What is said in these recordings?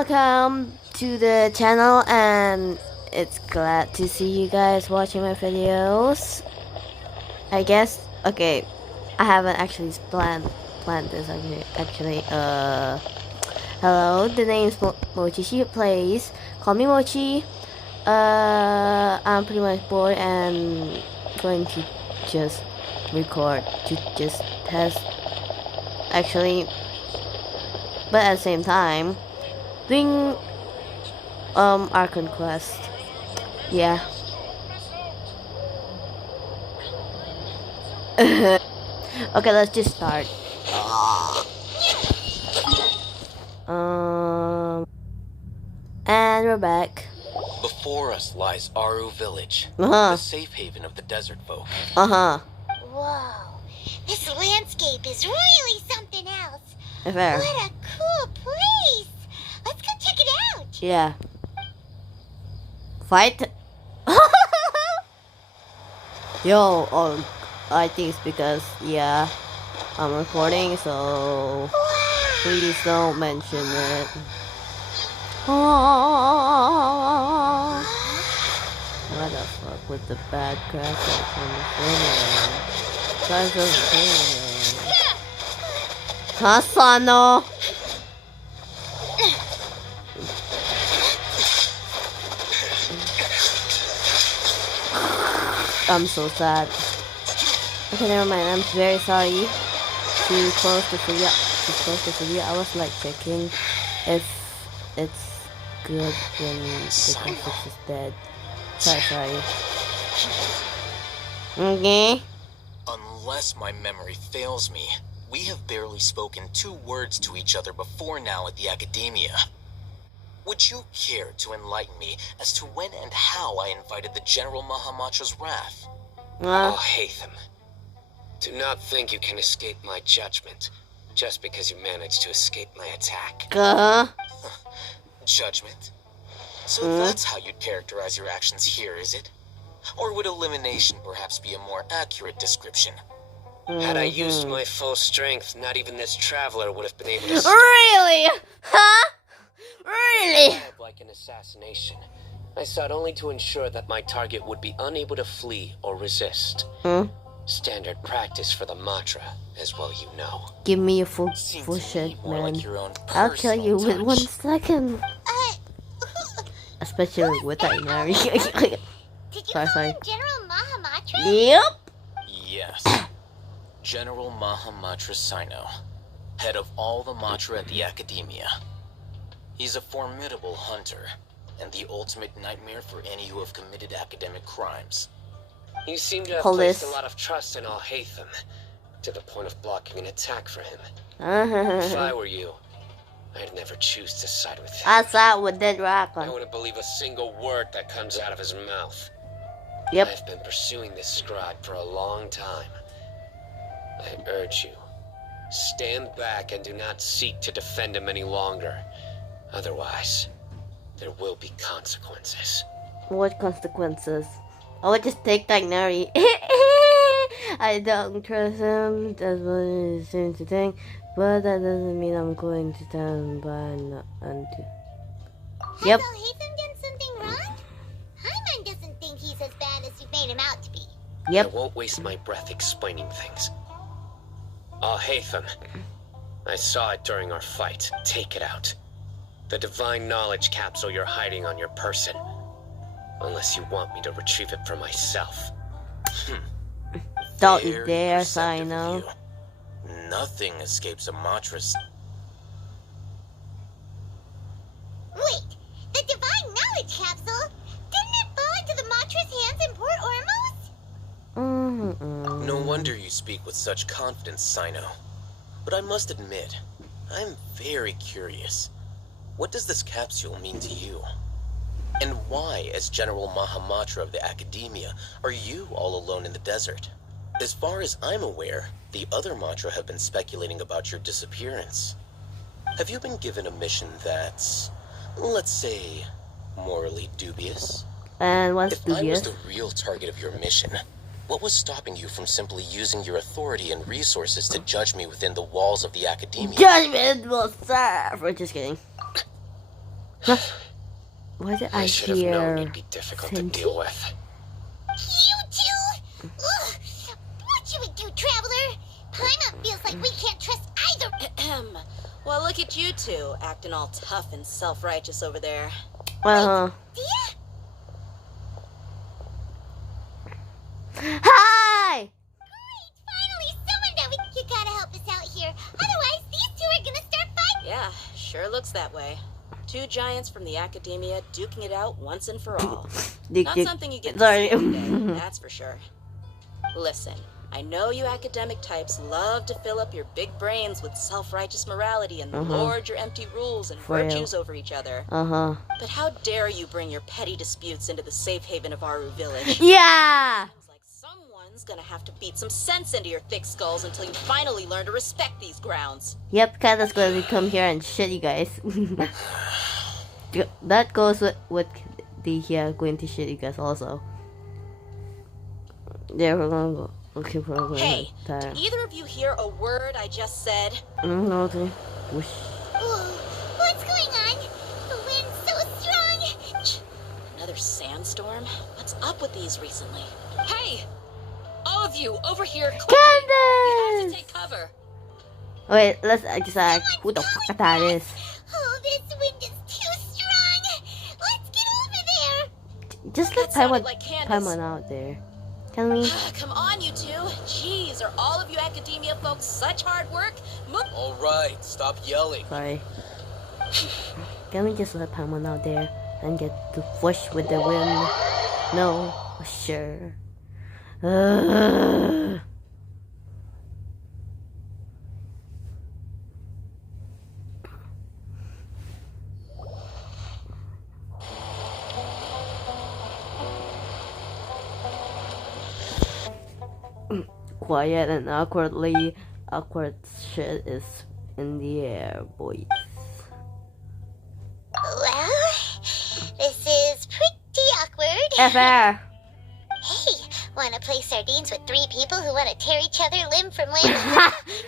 Welcome to the channel, and it's glad to see you guys watching my videos. I guess okay, I haven't actually planned this actually. Hello, the name's Mochi. She plays. Call me Mochi. I'm pretty much bored and going to just record to just test. Actually, but at the same time, doing ARCHON quest. Yeah. Okay, let's just start. And we're back. Before us lies Aru Village, Uh-huh. the safe haven of the desert folk. Whoa, this landscape is really something else. Fair. What a cool place. Let's go check it out. Yeah. Fight. Yo, I think it's because, yeah, I'm recording, so please don't mention it. What the fuck with the bad graphics on the film? Kasano! I'm so sad. Okay, never mind. I'm very sorry to close the video. I was like checking if it's good when the graphics is dead. Sorry. Okay. Unless my memory fails me, we have barely spoken 2 words to each other before now at the Academia. Would you care to enlighten me as to when and how I invited the General Mahamatra's wrath? Oh, Hatham. Do not think you can escape my judgment, just because you managed to escape my attack. Judgment? So that's how you'd characterize your actions here, is it? Or would elimination perhaps be a more accurate description? Had I used my full strength, not even this traveler would have been able to Really? Huh? Really? like an assassination. I sought only to ensure that my target would be unable to flee or resist. Standard practice for the Matra, as well you know. Give me a full Seems shit, more man. like your own I'll tell you personal with 1 touch. second. Especially with that, you know. Did you Sorry. call him General Mahamatra? Yep. Yes. General Mahamatra Sino, head of all the Matra at the Academia. He's a formidable hunter, and the ultimate nightmare for any who have committed academic crimes. You seem to have Police. placed a lot of trust in Hatham, to the point of blocking an attack for him. If I I were you, I'd never choose to side with him. sat with Dead I Rockland. wouldn't believe a single word that comes out of his mouth. Yep. I've been pursuing this scribe for a long time. I urge you, stand back and do not seek to defend him any longer. Otherwise, there will be consequences. What consequences? I would just take Dagnari. I don't trust him. That's what it seems to think. But that doesn't mean I'm going to stand by and undo. Yep. Has Hatham done something wrong? Hyman doesn't think he's as bad as you made him out to be. I Yep. won't waste my breath explaining things. Hatham, I saw it during our fight. Take it out. The divine knowledge capsule you're hiding on your person. Unless you want me to retrieve it for myself. Don't you Very dare, perceptive of Sino. you. Nothing escapes a Matra's. Wait, the divine knowledge capsule? Didn't it fall into the Matra's hands in Port Ormos? No wonder you speak with such confidence, Sino. But I must admit, I'm very curious. What does this capsule mean to you? And why, as General Mahamatra of the Academia, are you all alone in the desert? As far as I'm aware, the other Matra have been speculating about your disappearance. Have you been given a mission that's, let's say, morally dubious? And what's If I was dubious? the real target of your mission, what was stopping you from simply using your authority and resources to judge me within the walls of the Academia? Judgment will serve. We're just kidding. Why did I I should have known hear you'd be difficult to Senti? deal with. You two? Ugh. What you would do, Traveler? Paimon feels like we can't trust either. Ahem. Well, look at you two, acting all tough and self-righteous over there. Dia? Hi! Great! Finally, someone that you gotta help us out here. Otherwise, these two are gonna start fighting. Yeah, sure looks that way. Two giants from the academia duking it out once and for all. Not something you get to Sorry. see every day, that's for sure. Listen, I know you academic types love to fill up your big brains with self-righteous morality and lord your empty rules and virtues over each other. But how dare you bring your petty disputes into the safe haven of Aru Village? Yeah! Sounds like someone's gonna have to beat some sense into your thick skulls until you finally learn to respect these grounds. Yep, Kata's gonna come here and shit you guys. That goes with the going to shit you guys also. Yeah, we're gonna go. Okay, for a Hey, time. did either of you hear a word I just said? Okay. Whoosh. Ooh, what's going on? The wind's so strong. Another sandstorm? What's up with these recently? Hey! All of you, over here, quickly! We have to take cover. Wait, let's decide who the fuck that is. Oh, this wind is too strong. Let's get over there. Just let That sounded Paimon like Candace. out there. Can we? Come on, you two. Jeez, are all of you academia folks such hard work? All right, stop yelling. Sorry. Can we just let Paimon out there and get to push with the wind? No, sure. Quiet and awkward shit is in the air, boys. Well, this is pretty awkward. FR! Hey, wanna play sardines with three people who wanna tear each other limb from limb?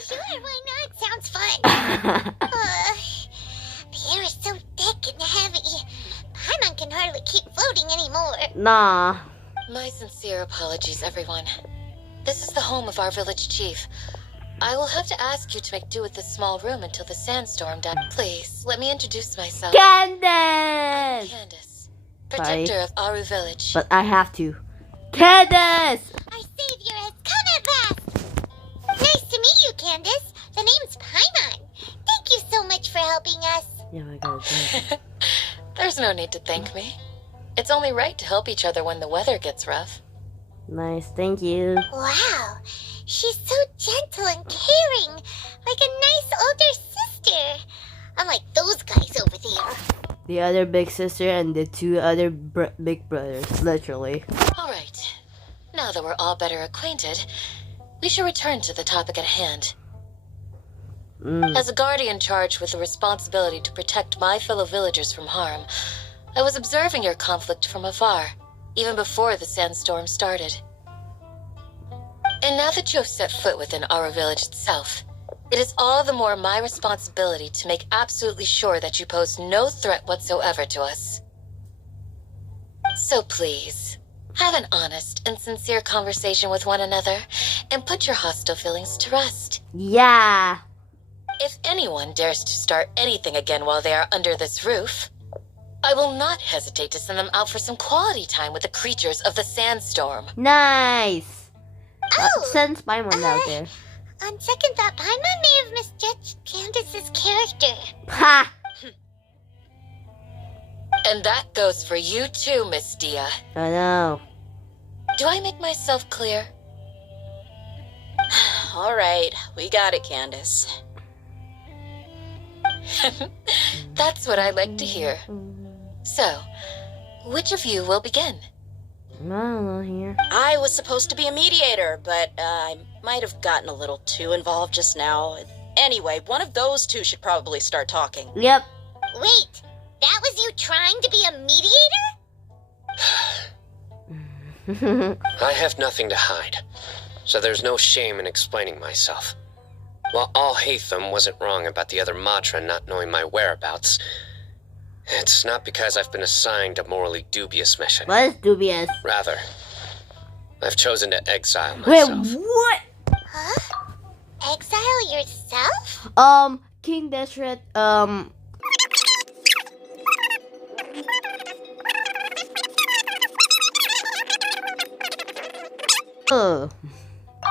Sure, why not? Sounds fun. The air is so thick and heavy. Paimon can hardly keep floating anymore. Nah. My sincere apologies, everyone. This is the home of our village chief. I will have to ask you to make do with this small room until the sandstorm dies. Please, let me introduce myself. Candace! Candace, protector of Aru Village. But I have to. Candace! Our savior has come at last. Nice to meet you, Candace. The name's Paimon. Thank you so much for helping us. Yeah, I got it. There's no need to thank me. It's only right to help each other when the weather gets rough. Nice, thank you. Wow, she's so gentle and caring, like a nice older sister. Unlike those guys over there. The other big sister and the two other big brothers, literally. All right. Now that we're all better acquainted, we should return to the topic at hand. As a guardian charged with the responsibility to protect my fellow villagers from harm, I was observing your conflict from afar, even before the sandstorm started. And now that you have set foot within our village itself, it is all the more my responsibility to make absolutely sure that you pose no threat whatsoever to us. So please, have an honest and sincere conversation with one another, and put your hostile feelings to rest. Yeah. If anyone dares to start anything again while they are under this roof, I will not hesitate to send them out for some quality time with the creatures of the sandstorm. Nice. Oh, Send Paimon out there. On second thought, Paimon may have misjudged Candace's character. Ha! And that goes for you too, Miss Dia. Oh no. Do I make myself clear? All right, we got it, Candace. That's what I like to hear. So, which of you will begin? I don't know here. I was supposed to be a mediator, but I might have gotten a little too involved just now. Anyway, one of those two should probably start talking. Yep. Wait, that was you trying to be a mediator? I have nothing to hide, so there's no shame in explaining myself. While Al Hatham wasn't wrong about the other Matra not knowing my whereabouts, It's not because I've been assigned a morally dubious mission. What is dubious? Rather, I've chosen to exile Wait, myself. what? Huh? Exile yourself? King Desret,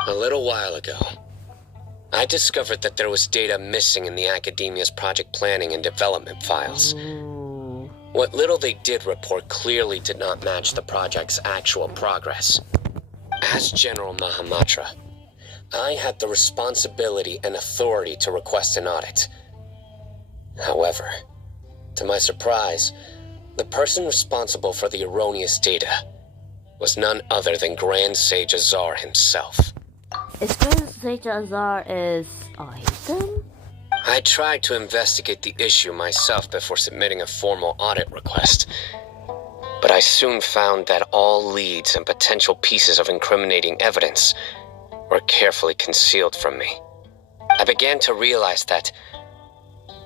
A little while ago, I discovered that there was data missing in the Academia's project planning and development files. What little they did report clearly did not match the project's actual progress. As General Mahamatra, I had the responsibility and authority to request an audit. However, to my surprise, the person responsible for the erroneous data was none other than Grand Sage Azar himself. is Grand Sage Azar is Ethan? I tried to investigate the issue myself before submitting a formal audit request, but I soon found that all leads and potential pieces of incriminating evidence were carefully concealed from me. I began to realize that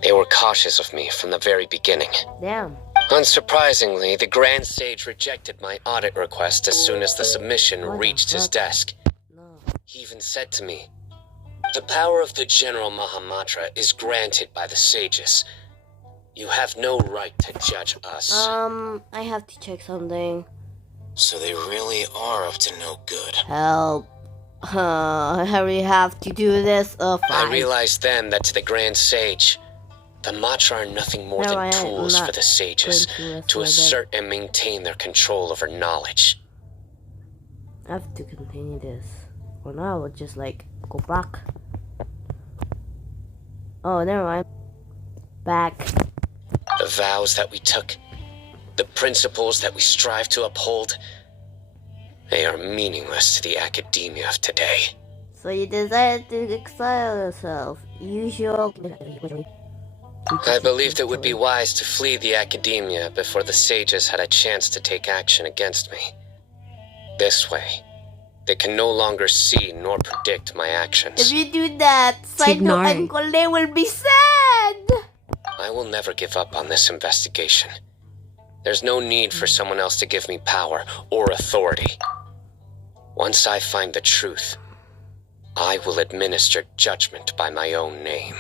they were cautious of me from the very beginning. Damn. Unsurprisingly, the Grand Sage rejected my audit request as soon as the submission reached his desk. No. He even said to me, "The power of the General Mahamatra is granted by the sages. You have no right to judge us." I have to check something. So they really are up to no good. Help. I really have to do this. I Fine. realized then that to the Grand Sage, the Matra are nothing more than tools for the sages to assert and maintain their control over knowledge. I have to continue this. Or now I would just like go back. Oh, never mind. Back. The vows that we took, the principles that we strive to uphold, they are meaningless to the academia of today. So you decided to exile yourself. Usual. I believed it would be wise to flee the academia before the sages had a chance to take action against me. This way, they can no longer see nor predict my actions. If you do that, Saito and Cole will be sad. I will never give up on this investigation. There's no need for someone else to give me power or authority. Once I find the truth, I will administer judgment by my own name.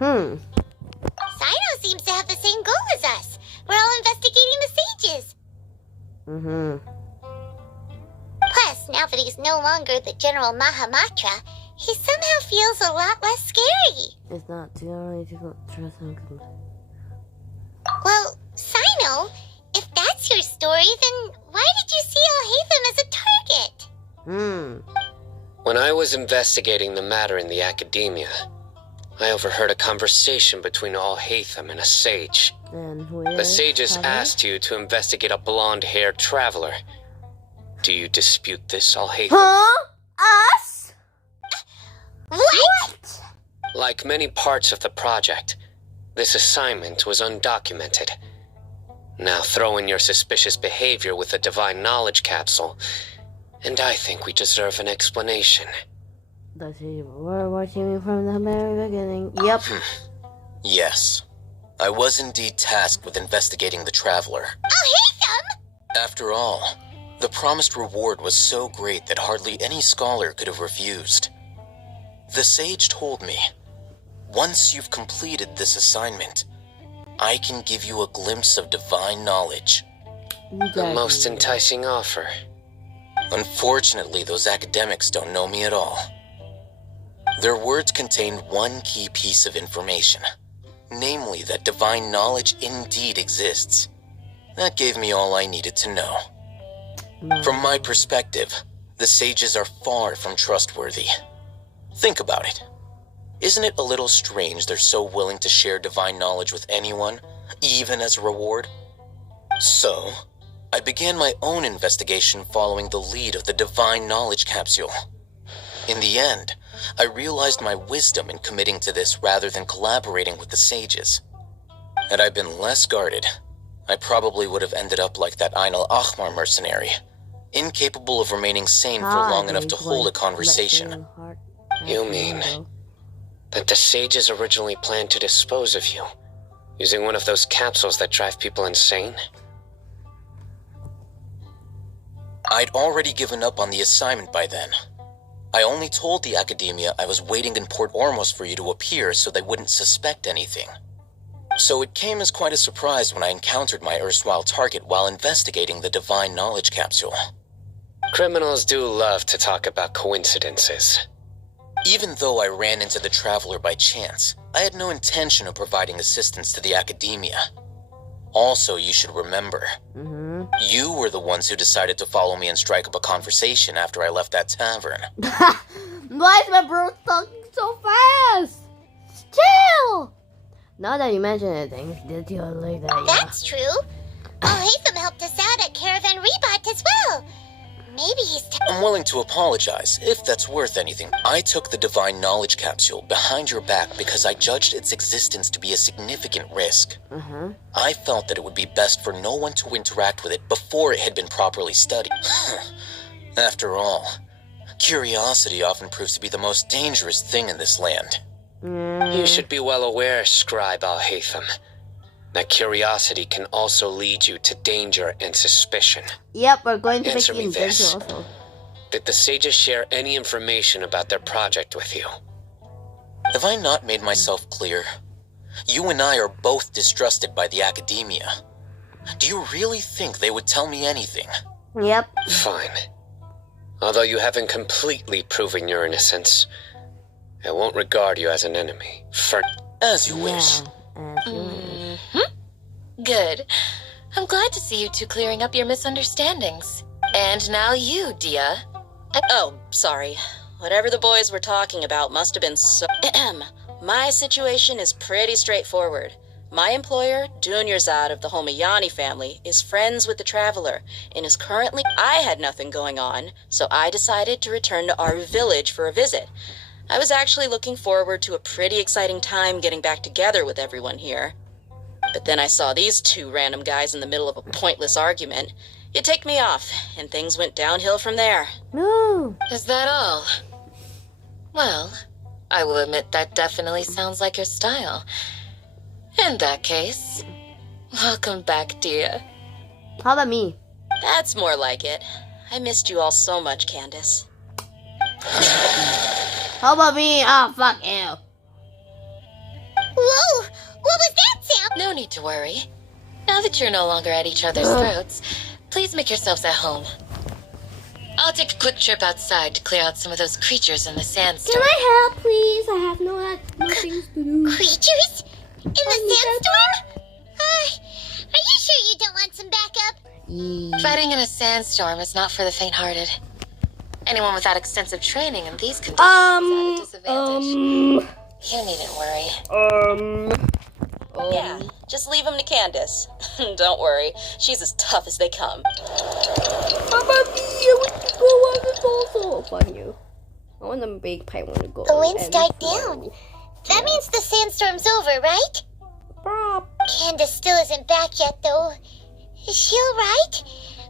Sino seems to have the same goal as us. We're all investigating the sages. Plus, now that he's no longer the General Mahamatra, he somehow feels a lot less scary. It's not too early to trust him. Well, Sino, if that's your story, then why did you see Alhaitham as a target? When I was investigating the matter in the academia, I overheard a conversation between Alhaitham and a sage. And who The is sages Tyler? asked you to investigate a blonde-haired traveler. Do you dispute this, Alhaitham? Huh? Us? What? Like many parts of the project, this assignment was undocumented. Now throw in your suspicious behavior with the Divine Knowledge Capsule, and I think we deserve an explanation. Does he were watching me from the very beginning? Yep. Yes. I was indeed tasked with investigating the traveler. Alhaitham? After all, the promised reward was so great that hardly any scholar could have refused. The sage told me, once you've completed this assignment, I can give you a glimpse of divine knowledge. The most enticing offer. Unfortunately, those academics don't know me at all. Their words contained one key piece of information, namely that divine knowledge indeed exists. That gave me all I needed to know. From my perspective, the sages are far from trustworthy. Think about it. Isn't it a little strange they're so willing to share divine knowledge with anyone, even as a reward? So, I began my own investigation following the lead of the Divine Knowledge Capsule. In the end, I realized my wisdom in committing to this rather than collaborating with the sages. Had I been less guarded, I probably would have ended up like that Ain al-Ahmar mercenary, incapable of remaining sane for long enough to hold a conversation. You mean that the sages originally planned to dispose of you Using one of those capsules that drive people insane? I'd already given up on the assignment by then. I only told the academia I was waiting in Port Ormos for you to appear so they wouldn't suspect anything. So it came as quite a surprise when I encountered my erstwhile target while investigating the Divine Knowledge Capsule. Criminals do love to talk about coincidences. Even though I ran into the Traveler by chance, I had no intention of providing assistance to the academia. Also, you should remember, you were the ones who decided to follow me and strike up a conversation after I left that tavern. Why is my bro talking so fast? Chill! Now that you mention it, things did you like that, yeah. That's true. Hatham helped us out at Caravan Rebot as well. Maybe he's... I'm willing to apologize, if that's worth anything. I took the Divine Knowledge Capsule behind your back because I judged its existence to be a significant risk. I felt that it would be best for no one to interact with it before it had been properly studied. After all, curiosity often proves to be the most dangerous thing in this land. You should be well aware, Scribe Al-Haytham, that curiosity can also lead you to danger and suspicion. Yep, we're going to Answer make me you this. also. Did the sages share any information about their project with you? Have I not made myself clear? You and I are both distrusted by the academia. Do you really think they would tell me anything? Yep. Fine. Although you haven't completely proven your innocence, I won't regard you as an enemy. As you wish. Good. I'm glad to see you two clearing up your misunderstandings. And now you, Dia. Oh, sorry. Whatever the boys were talking about must have been so... My situation is pretty straightforward. My employer, Dunyarzad of the Homayani family, is friends with the Traveler, and is currently... I had nothing going on, so I decided to return to our village for a visit. I was actually looking forward to a pretty exciting time getting back together with everyone here. But then I saw these two random guys in the middle of a pointless argument. It ticked me off, and things went downhill from there. No. Is that all? Well, I will admit that definitely sounds like your style. In that case, welcome back, Dia. How about me? That's more like it. I missed you all so much, Candace. How about me? Oh, fuck you. Whoa! What was that sound? No need to worry. Now that you're no longer at each other's throats, please make yourselves at home. I'll take a quick trip outside to clear out some of those creatures in the sandstorm. Can I help, please? I have no things to do. Creatures? In the sandstorm? Are you sure you don't want some backup? Fighting in a sandstorm is not for the faint-hearted. Anyone without extensive training in these conditions is at a disadvantage. You needn't worry. Yeah, just leave them to Candace. Don't worry, she's as tough as they come. How about me? I want to go on this also. Fuck you. I want the big pipe one to go. The winds died down. That means the sandstorm's over, right? Bro. Candace still isn't back yet, though. Is she alright?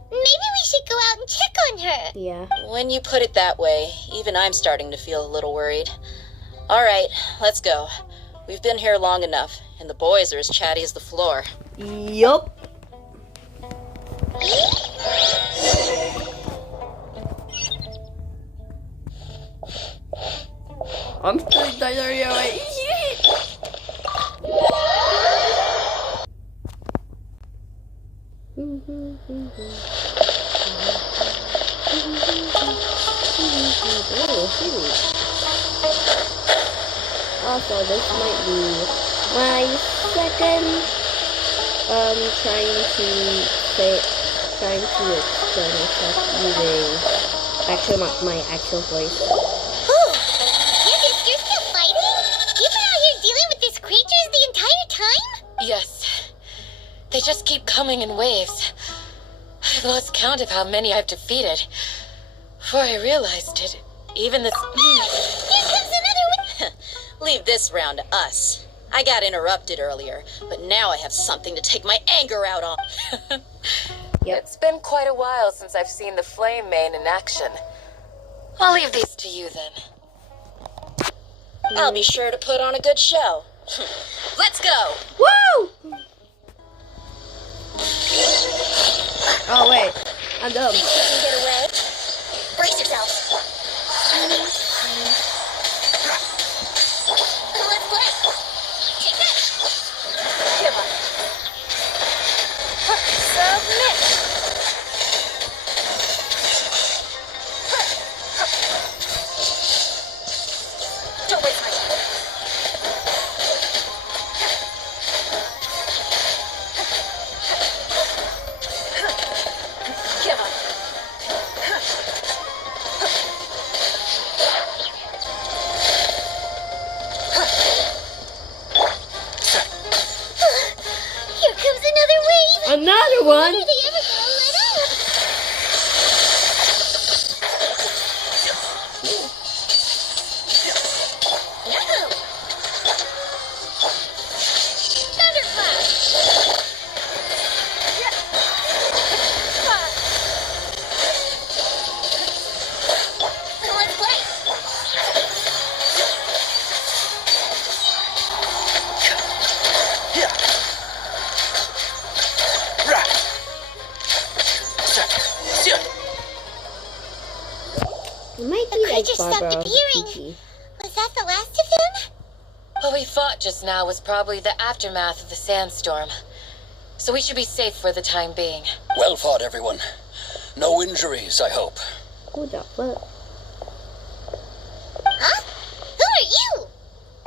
Maybe we should go out and check on her. Yeah. When you put it that way, even I'm starting to feel a little worried. All right, let's go. We've been here long enough, and the boys are as chatty as the floor. Yup. I'm still diarrhea. Also, this might be my second trying to explain myself using my actual voice. Candace, you're still fighting? You've been out here dealing with these creatures the entire time? Yes. They just keep coming in waves. I've lost count of how many I've defeated. Before I realized it, even this... Here comes another one! Leave this round to us. I got interrupted earlier, but now I have something to take my anger out on. Yep. It's been quite a while since I've seen the Flame Mane in action. I'll leave these to you then. I'll be sure to put on a good show. Let's go! Woo! Oh wait, I'm dumb. Think you can get away? Brace yourself. Let's play. Take that. Come on. Submit. Don't waste my time. Come on. Here comes another wave. Another one. When are they ever gonna let up? Yahoo! Thunderclap! Let's play. It might The be like creature stopped Barbara or appearing. Kiki. Was that the last of them? What we fought just now was probably the aftermath of the sandstorm. So we should be safe for the time being. Well fought, everyone. No injuries, I hope. Who the fuck? Huh? Who are you?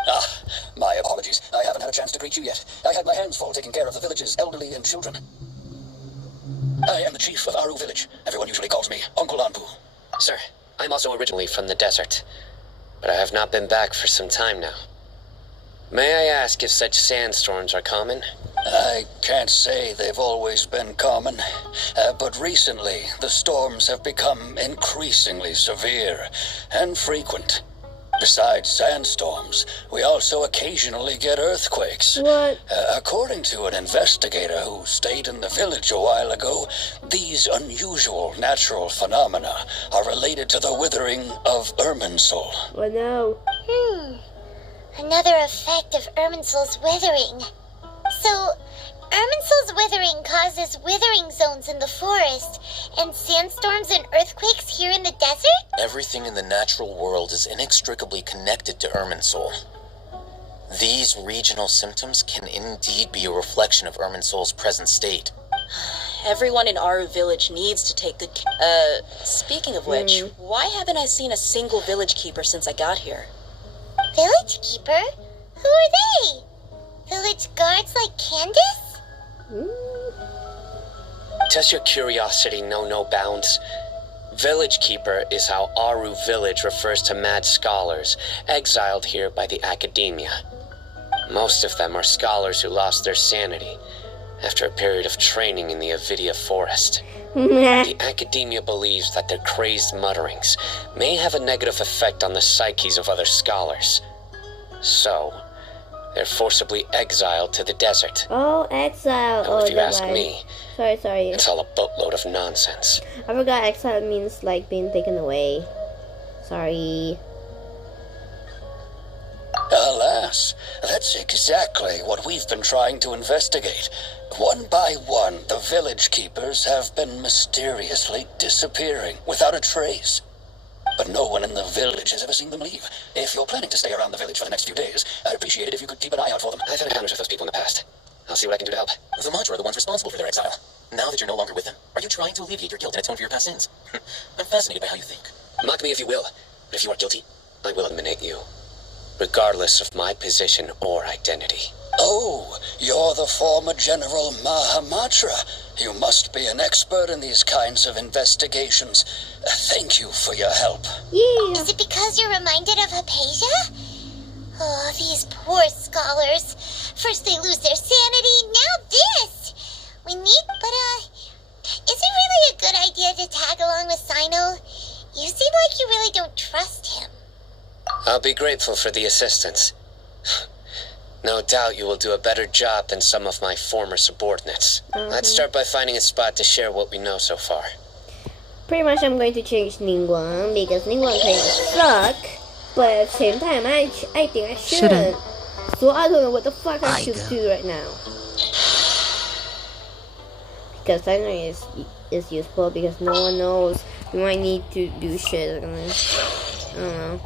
Ah, my apologies. I haven't had a chance to greet you yet. I had my hands full taking care of the village's elderly and children. I am the chief of Aru village. Everyone usually calls me Uncle Anpu. Sir, I'm also originally from the desert, but I have not been back for some time now. May I ask if such sandstorms are common? I can't say they've always been common, but recently the storms have become increasingly severe and frequent. Besides sandstorms, we also occasionally get earthquakes. What? According to an investigator who stayed in the village a while ago, these unusual natural phenomena are related to the withering of Irminsul. Oh no. Another effect of Irminsul's withering. So, Irminsul's withering causes withering zones in the forest, and sandstorms and earthquakes here in the desert? Everything in the natural world is inextricably connected to Irminsul. These regional symptoms can indeed be a reflection of Irminsul's present state. Everyone in our village needs to take good speaking of which, why haven't I seen a single village keeper since I got here? Village keeper? Who are they? Village guards like Candace? Does your curiosity know no bounds? Village Keeper is how Aru village refers to mad scholars exiled here by the academia. Most of them are scholars who lost their sanity after a period of training in the Avidia forest. The academia believes that their crazed mutterings may have a negative effect on the psyches of other scholars. So, they're forcibly exiled to the desert. Oh, exile. Now, Oh, if you that's ask right. me, Sorry. it's all a boatload of nonsense. I forgot exile means like being taken away. Sorry. Alas, that's exactly what we've been trying to investigate. One by one, the village keepers have been mysteriously disappearing without a trace. But no one in the village has ever seen them leave. If you're planning to stay around the village for the next few days, I'd appreciate it if you could keep an eye out for them. I've had encounters with those people in the past. I'll see what I can do to help. The Matra are the ones responsible for their exile. Now that you're no longer with them, are you trying to alleviate your guilt and atone for your past sins? I'm fascinated by how you think. Mock me if you will, but if you are guilty, I will eliminate you, regardless of my position or identity. Oh, you're the former General Mahamatra. You must be an expert in these kinds of investigations. Thank you for your help. Yeah. Is it because you're reminded of Hypatia? Oh, these poor scholars. First they lose their sanity, now this! Is it really a good idea to tag along with Sino? You seem like you really don't trust him. I'll be grateful for the assistance. No doubt you will do a better job than some of my former subordinates. Let's start by finding a spot to share what we know so far. Pretty much I'm going to change Ningguang because Ningguang kind of suck. But at the same time, I think I shouldn't. So I don't know what the fuck I should do right now. Because technically is useful because no one knows. You might need to do shit. I don't know.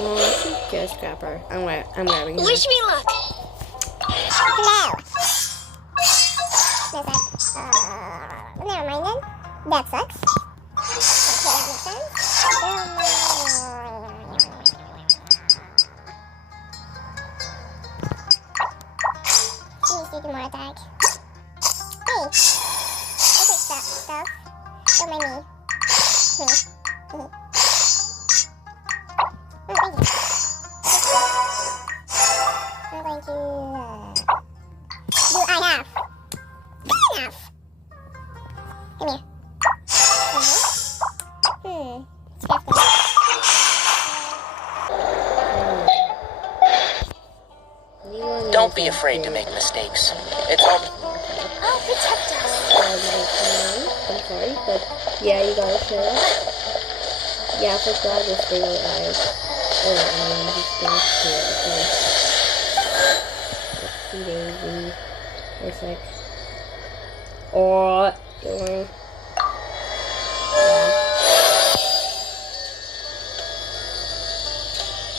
Oh, just scrapper. I'm grabbing her. Wish me luck. Hello. Never mind then. That sucks. Okay, that makes sense. She's taking more attack. Hey, I'll take stuff. Don't mind me. Oh, thank you. I'm going to do enough. Enough. Come here. It's crafting. Don't be afraid to make mistakes. It's all... Oh, protect us. I'm sorry, but yeah, you gotta shut up. Yeah, I forgot this thing with eyes. Let's see, Daisy. It's like... Oh, doing...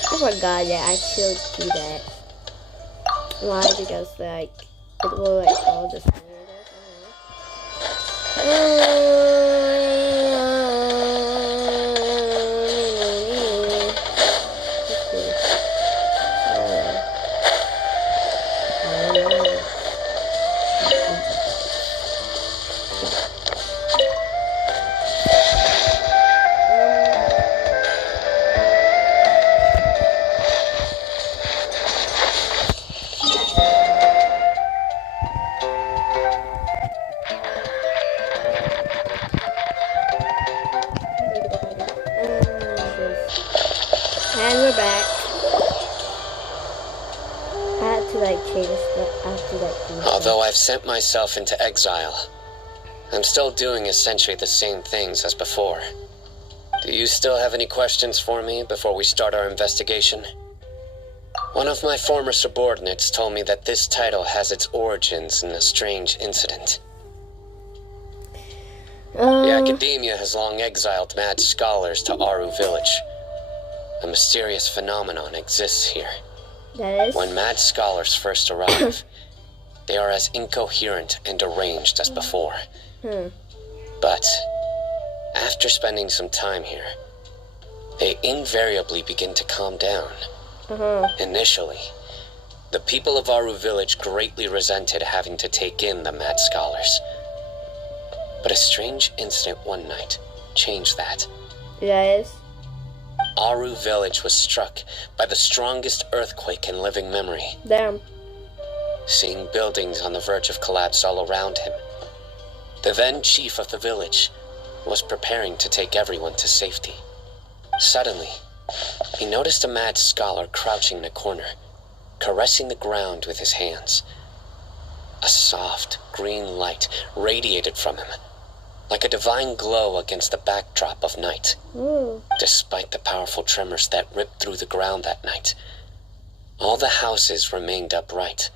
I forgot that I should do that. Why? Because like it will like all the And we're back. I had to like change the Although I've sent myself into exile, I'm still doing essentially the same things as before. Do you still have any questions for me before we start our investigation? One of my former subordinates told me that this title has its origins in a strange incident. The academia has long exiled mad scholars to Aru village. A mysterious phenomenon exists here. That is? When mad scholars first arrive, they are as incoherent and deranged as before. But after spending some time here, they invariably begin to calm down. Initially, the people of Aru village greatly resented having to take in the mad scholars. But a strange incident one night changed that. Yes. Aru village was struck by the strongest earthquake in living memory. Damn. Seeing buildings on the verge of collapse all around him, the then chief of the village was preparing to take everyone to safety. Suddenly, he noticed a mad scholar crouching in a corner, caressing the ground with his hands. A soft, green light radiated from him, like a divine glow against the backdrop of night. Despite the powerful tremors that ripped through the ground that night, all the houses remained upright,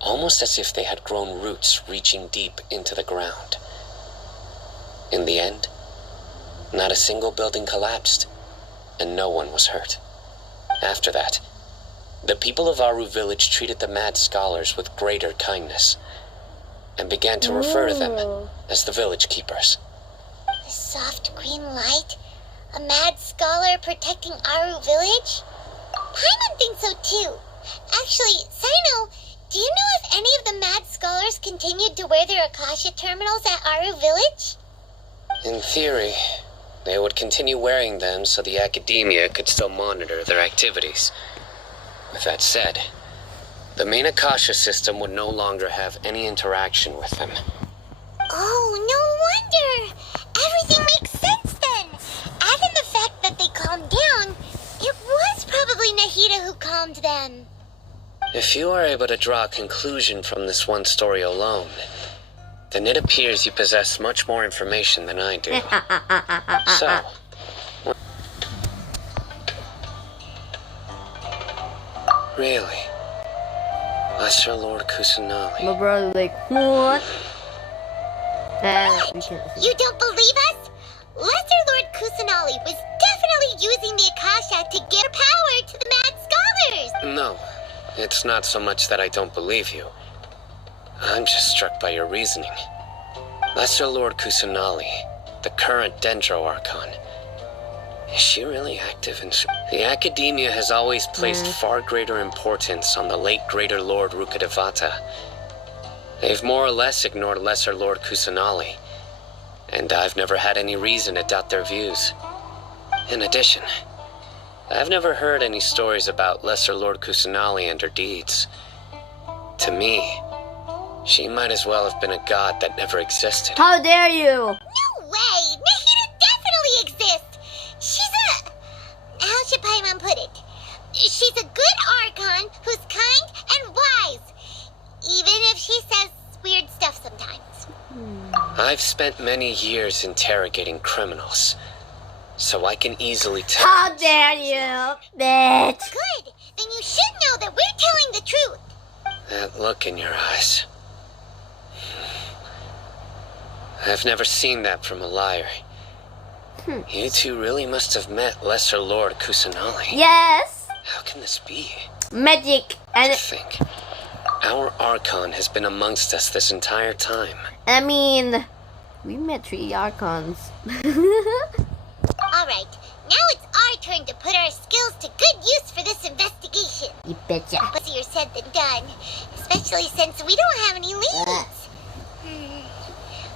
almost as if they had grown roots reaching deep into the ground. In the end, not a single building collapsed, and no one was hurt. After that, the people of Aru village treated the mad scholars with greater kindness, and began to refer to them as the village keepers. The soft green light? A mad scholar protecting Aru village? Paimon thinks so too. Actually, Sino, do you know if any of the mad scholars continued to wear their Akasha terminals at Aru village? In theory, they would continue wearing them so the academia could still monitor their activities. With that said, the main Akasha system would no longer have any interaction with them. Oh, no wonder! Everything makes sense then! Add in the fact that they calmed down, it was probably Nahida who calmed them. If you are able to draw a conclusion from this one story alone, then it appears you possess much more information than I do. Really? Lesser Lord Kusanali. My brother like, what? We can't You don't believe us? Lesser Lord Kusanali was definitely using the Akasha to give power to the Mad Scholars! No, it's not so much that I don't believe you. I'm just struck by your reasoning. Lesser Lord Kusanali, the current Dendro Archon, is she really active in... The Academia has always placed far greater importance on the late Greater Lord Rukkhadevata. They've more or less ignored Lesser Lord Kusanali, and I've never had any reason to doubt their views. In addition, I've never heard any stories about Lesser Lord Kusanali and her deeds. To me, she might as well have been a god that never existed. How dare you? No way! Nahida definitely exists! She's a... How should Paimon put it? She's a good Archon who's kind and wise. Even if she says weird stuff sometimes. I've spent many years interrogating criminals, so I can easily tell... How dare you, bitch! Good! Then you should know that we're telling the truth. That look in your eyes. I've never seen that from a liar. You two really must have met Lesser Lord Kusanali. Yes! How can this be? Magic! And To think, our Archon has been amongst us this entire time. I mean, we met 3 Archons. Alright, now it's our turn to put our skills to good use for this investigation. You betcha. But easier said than done, especially since we don't have any leads.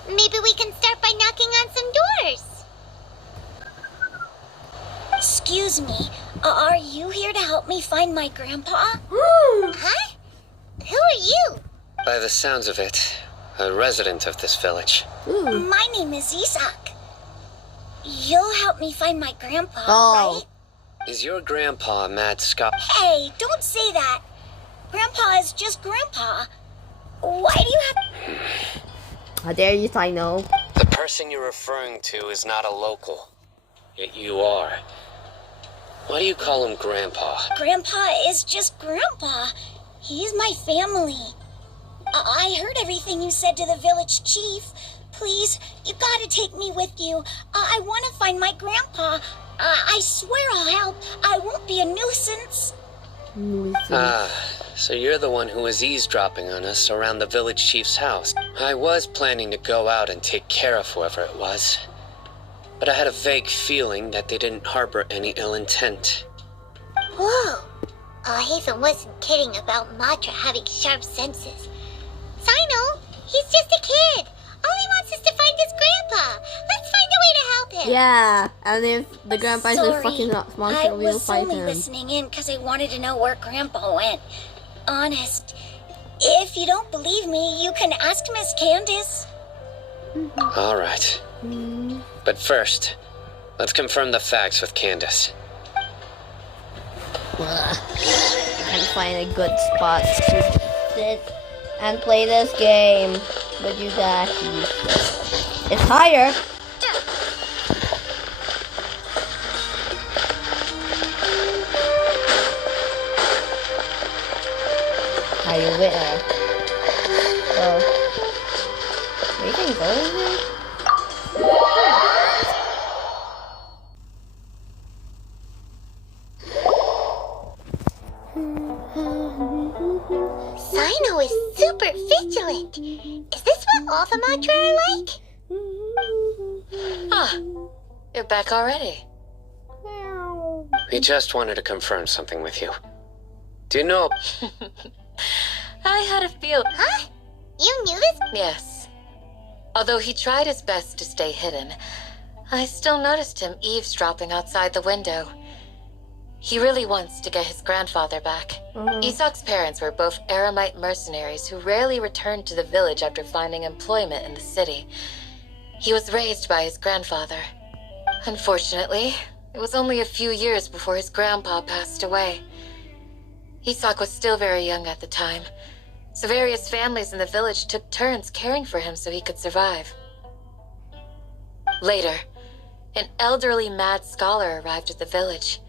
Maybe we can start by knocking on some doors. Excuse me, are you here to help me find my grandpa? Huh? Who are you? By the sounds of it, a resident of this village. My name is Isak. You'll help me find my grandpa, Oh. right? Is your grandpa a mad Scot? Hey, don't say that. Grandpa is just Grandpa. Why do you have... How dare you, Sino? The person you're referring to is not a local. Yet you are. Why do you call him Grandpa? Grandpa is just Grandpa. He's my family. I heard everything you said to the village chief. Please, you gotta take me with you. I want to find my grandpa. I swear I'll help. I won't be a nuisance. Ah, so you're the one who was eavesdropping on us around the village chief's house. I was planning to go out and take care of whoever it was, but I had a vague feeling that they didn't harbor any ill intent. Whoa. Haven wasn't kidding about Matra having sharp senses. Sino, he's just a kid. All he wants is to find his grandpa. Let's find a way to help him. Yeah, and if the grandpa's a fucking monster, I we'll was fight only him. listening in because I wanted to know where Grandpa went. Honest. If you don't believe me, you can ask Miss Candace. All right. But first, let's confirm the facts with Candace. I can find a good spot to sit and play this game. But you guys, it's higher. Are you with her? So, we can go in here? Sino is super vigilant. Is this what all the Matra are like? Ah, you're back already. We just wanted to confirm something with you. Do you know... I had a feel. Huh? You knew this? Yes. Although he tried his best to stay hidden, I still noticed him eavesdropping outside the window. He really wants to get his grandfather back. Isak's parents were both Aramite mercenaries who rarely returned to the village after finding employment in the city. He was raised by his grandfather. Unfortunately, it was only a few years before his grandpa passed away. Isak was still very young at the time, so various families in the village took turns caring for him so he could survive. Later, an elderly mad scholar arrived at the village.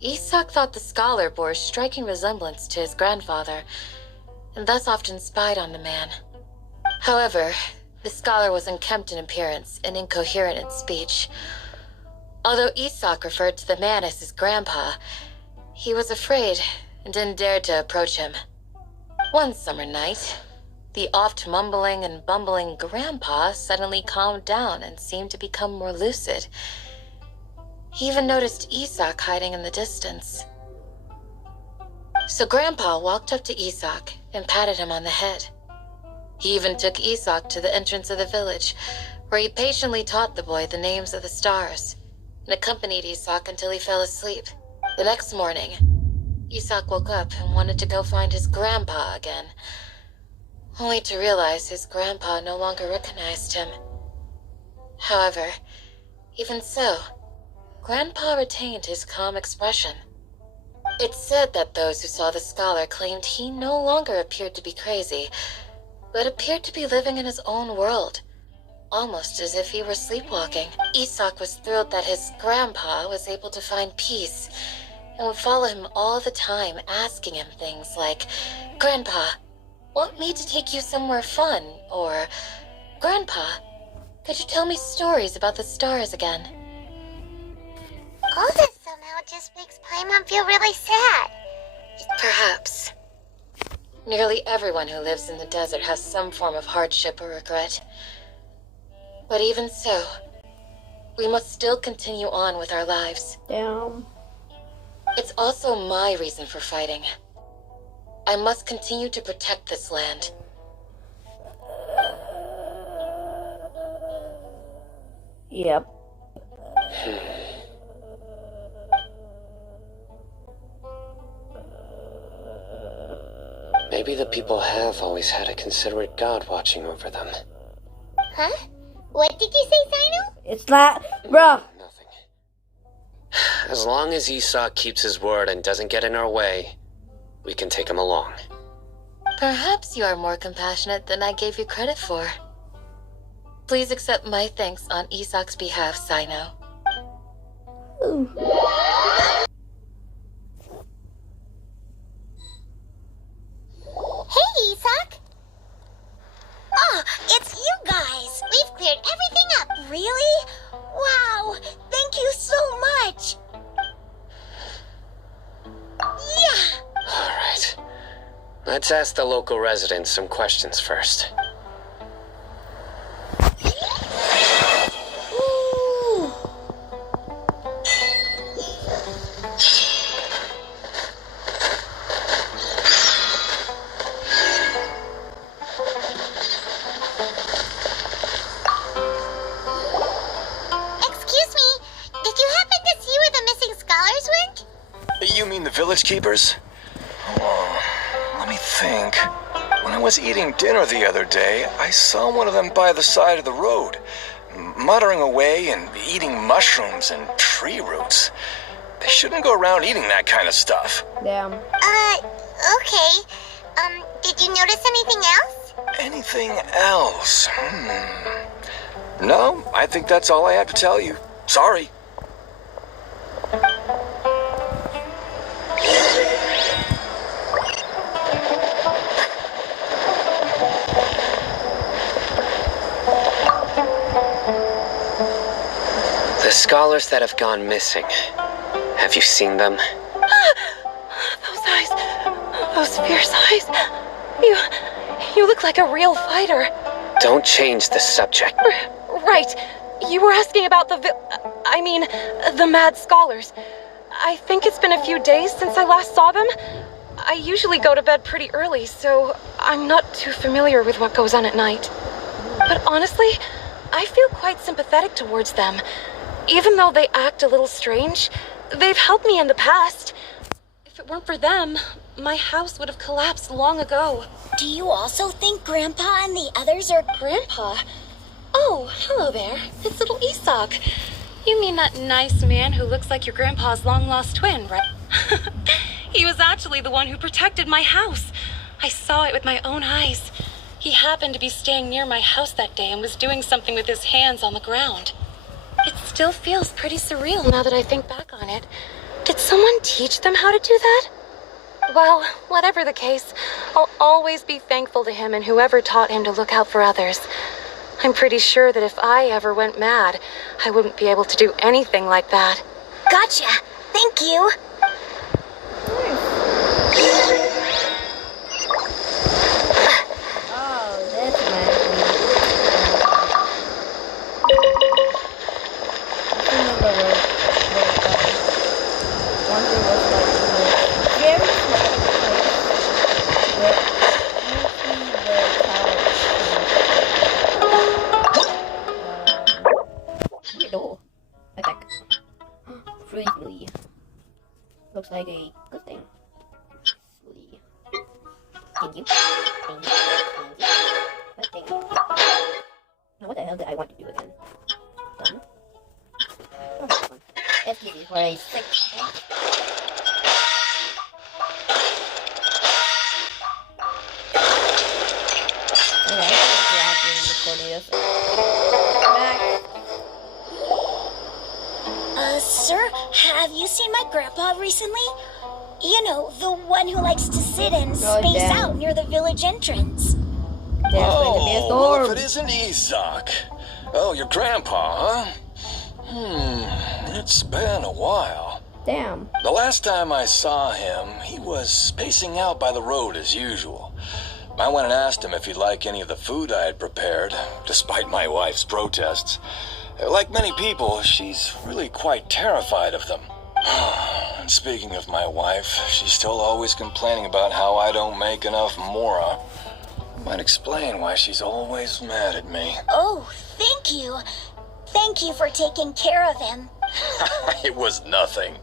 Isak thought the scholar bore a striking resemblance to his grandfather, and thus often spied on the man. However, the scholar was unkempt in appearance and incoherent in speech. Although Isak referred to the man as his grandpa, he was afraid and didn't dare to approach him. One summer night, the oft mumbling and bumbling grandpa suddenly calmed down and seemed to become more lucid. He even noticed Isak hiding in the distance. So Grandpa walked up to Isak and patted him on the head. He even took Isak to the entrance of the village, where he patiently taught the boy the names of the stars, and accompanied Isak until he fell asleep. The next morning, Isak woke up and wanted to go find his grandpa again, only to realize his grandpa no longer recognized him. However, even so, Grandpa retained his calm expression. It's said that those who saw the scholar claimed he no longer appeared to be crazy, but appeared to be living in his own world, almost as if he were sleepwalking. Isak was thrilled that his grandpa was able to find peace, and would follow him all the time, asking him things like, "Grandpa, want me to take you somewhere fun?" Or, "Grandpa, could you tell me stories about the stars again?" All this somehow just makes Paimon feel really sad. Perhaps. Nearly everyone who lives in the desert has some form of hardship or regret. But even so, we must still continue on with our lives. Damn. It's also my reason for fighting. I must continue to protect this land. Yep. Maybe the people have always had a considerate god watching over them. Huh? What did you say, Sino? It's not, bro. Nothing. As long as Isak keeps his word and doesn't get in our way, we can take him along. Perhaps you are more compassionate than I gave you credit for. Please accept my thanks on Isak's behalf, Sino. Ooh. Hey, Isak! Oh, it's you guys! We've cleared everything up! Really? Wow! Thank you so much! Yeah! Alright. Let's ask the local residents some questions first. Ooh! Excuse me, did you happen to see where the missing scholars went? You mean the village keepers? Oh, let me think. When I was eating dinner the other day, I saw one of them by the side of the road, muttering away and eating mushrooms and tree roots. They shouldn't go around eating that kind of stuff. Damn. Okay. Did you notice anything else? Anything else? No, I think that's all I have to tell you. Sorry. The scholars that have gone missing, have you seen them? Those eyes, those fierce eyes. You look like a real fighter. Don't change the subject. Right. You were asking about the mad scholars. I think it's been a few days since I last saw them. I usually go to bed pretty early, so I'm not too familiar with what goes on at night. But honestly, I feel quite sympathetic towards them. Even though they act a little strange, they've helped me in the past. If it weren't for them, my house would have collapsed long ago. Do you also think Grandpa and the others are... Grandpa? Oh, hello there. It's little Isak. You mean that nice man who looks like your grandpa's long-lost twin, right? He was actually the one who protected my house. I saw it with my own eyes. He happened to be staying near my house that day and was doing something with his hands on the ground. It still feels pretty surreal now that I think back on it. Did someone teach them how to do that? Well, whatever the case, I'll always be thankful to him and whoever taught him to look out for others. I'm pretty sure that if I ever went mad, I wouldn't be able to do anything like that. Gotcha. Thank you. Oh, that's nice. I remember where one thing was like very small place where mostly the towers. Attack. Fluidly. Looks like a good thing. Fluidly. Thank you. Thank you. Thank you. But thank you. Now what the hell did I want to do again? Done. Oh, this one. Let's give it for a sec. Okay, I've been recording this. Back. Sir, have you seen my grandpa recently? You know, the one who likes to sit and space out near the village entrance. There's going to be a storm. Well, if it isn't Isaac. Oh, your grandpa, huh? It's been a while. Damn. The last time I saw him, he was spacing out by the road as usual. I went and asked him if he'd like any of the food I had prepared, despite my wife's protests. Like many people, she's really quite terrified of them. And speaking of my wife, she's still always complaining about how I don't make enough mora. Might explain why she's always mad at me. Oh, thank you. Thank you for taking care of him. It was nothing.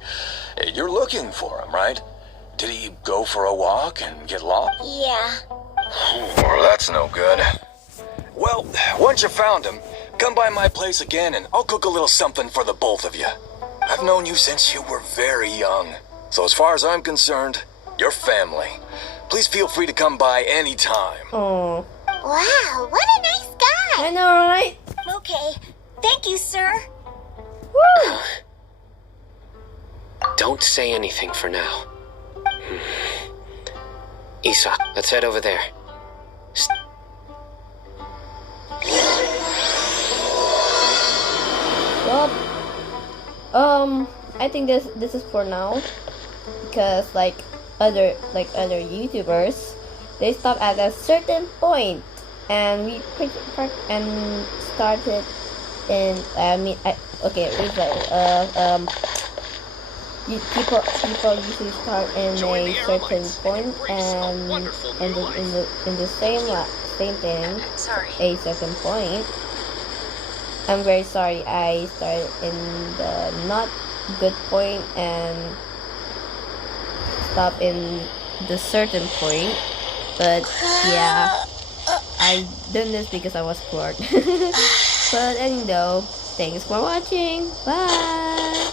You're looking for him, right? Did he go for a walk and get lost? Yeah. Well, that's no good. Well, once you found him, come by my place again and I'll cook a little something for the both of you. I've known you since you were very young. So as far as I'm concerned, you're family. Please feel free to come by anytime. Oh. Wow, what a nice guy. I know, right? Okay. Thank you, sir. Woo! Don't say anything for now. Isa, let's head over there. Well, I think this is for now, because like other YouTubers, they stop at a certain point, and we and started in. People usually start in a certain point, and in the same thing. Sorry. A certain point. I'm very sorry I started in the not good point and stopped in the certain point. But yeah, I done this because I was bored. But anyhow, thanks for watching. Bye.